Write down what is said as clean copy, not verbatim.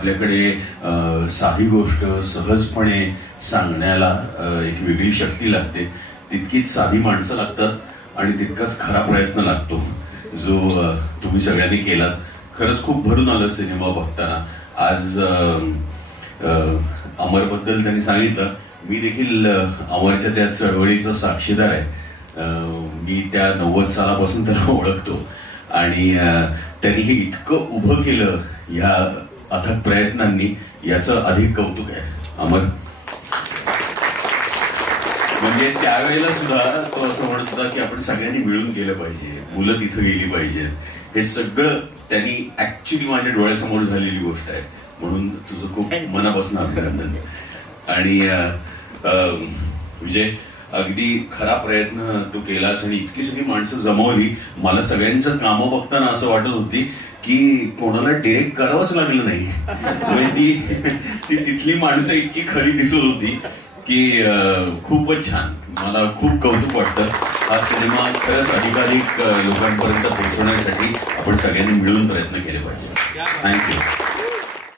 आपल्याकडे साधी गोष्ट सहजपणे सांगण्याला एक वेगळी शक्ती लागते. तितकीच साधी माणसं लागतात आणि तितकाच खरा प्रयत्न लागतो जो तुम्ही सगळ्यांनी केलात. खरंच खूप भरून आलं सिनेमा बघताना. आज अमरबद्दल त्यांनी सांगितलं, मी देखील अमरच्या त्या चळवळीचा साक्षीदार आहे. मी त्या 90 सालापासून त्याला ओळखतो आणि त्यांनी हे इतकं उभं केलं ह्या अथक प्रयत्नांनी, याचं अधिक कौतुक आहे. अमर म्हणजे त्यावेळेला सुद्धा तो असं म्हणत होता की आपण सगळ्यांनी मिळून गेलं पाहिजे, मुलं तिथं गेली पाहिजेत. हे सगळं त्यांनी ऍक्च्युली माझ्या डोळ्यासमोर झालेली गोष्ट आहे. म्हणून तुझं खूप मनापासून अभिनंदन. आणि विजय, अगदी खरा प्रयत्न तू केलास आणि इतकी सगळी माणसं जमवली. मला सगळ्यांचं कामं बघताना असं वाटत होती की कोणाला डिरेक्ट करावंच लागलं नाही. म्हणजे ती तिथली माणसं इतकी खरी दिसत होती की खूपच छान. मला खूप कौतुक वाटतं. हा सिनेमा खरंच अधिकाधिक लोकांपर्यंत पोहोचवण्यासाठी आपण सगळ्यांनी मिळून प्रयत्न केले पाहिजे. थँक्यू.